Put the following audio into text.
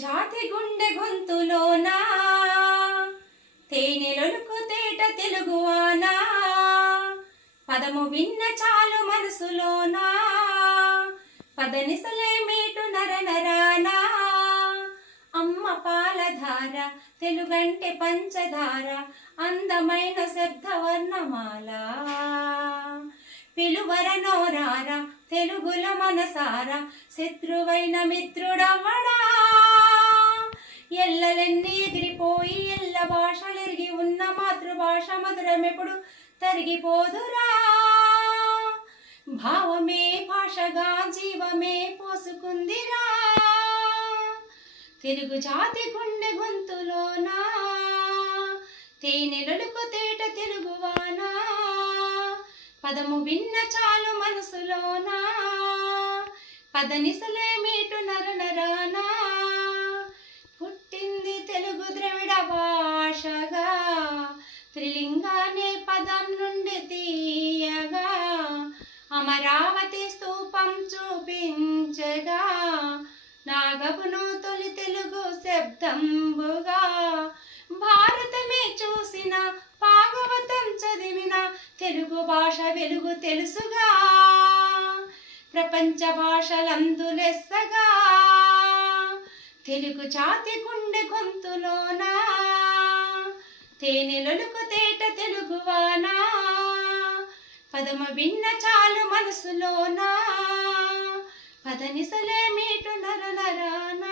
జాతి గుండె గొంతులోనా తేనెలొలుకు తేట తెలుగువానా పదము విన్న చాలు మనసులోనా పదనిసలే మీటు నరనరానా అమ్మ పాలధార తెలుగంటే పంచదార అందమైన శబ్దవర్ణమాల పిలువర నోరార తెలుగుల మనసారా శత్రువైన మిత్రుడవడా ఎల్లలెన్ని ఎగిరిపోయి ఎల్ల భాషలెరిగి ఉన్న మాతృభాష మధురమెప్పుడు తరిగిపోదురా భావమే భాషగా జీవమే పోసుకుందిరా తెలుగు జాతి గుండె గొంతులోనా తేనెలొలుకు తేట తెలుగువానా పదము విన్న చాలు మనసులోనా పదనిసలే మీటు నరనరానా పుట్టింది తెలుగు ద్రవిడ భాషగా త్రిలింగానే పదం నుండి తీయగా అమరావతి స్తూపం చూపించగా నాగపును తొలి తెలుగు శబ్దంబుగా భారతమే చూసిన భాగవతం చదివిన తెలుగు భాష వెలుగు తెలుసుగా ప్రపంచ భాషలందు లెస్సగా తెలుగు జాతి గుండె గొంతులోనా తేనెలొలుకు తేట తెలుగువానా పదము విన్న చాలు మనసులోనా పదనిసలే మీటు నరనరానా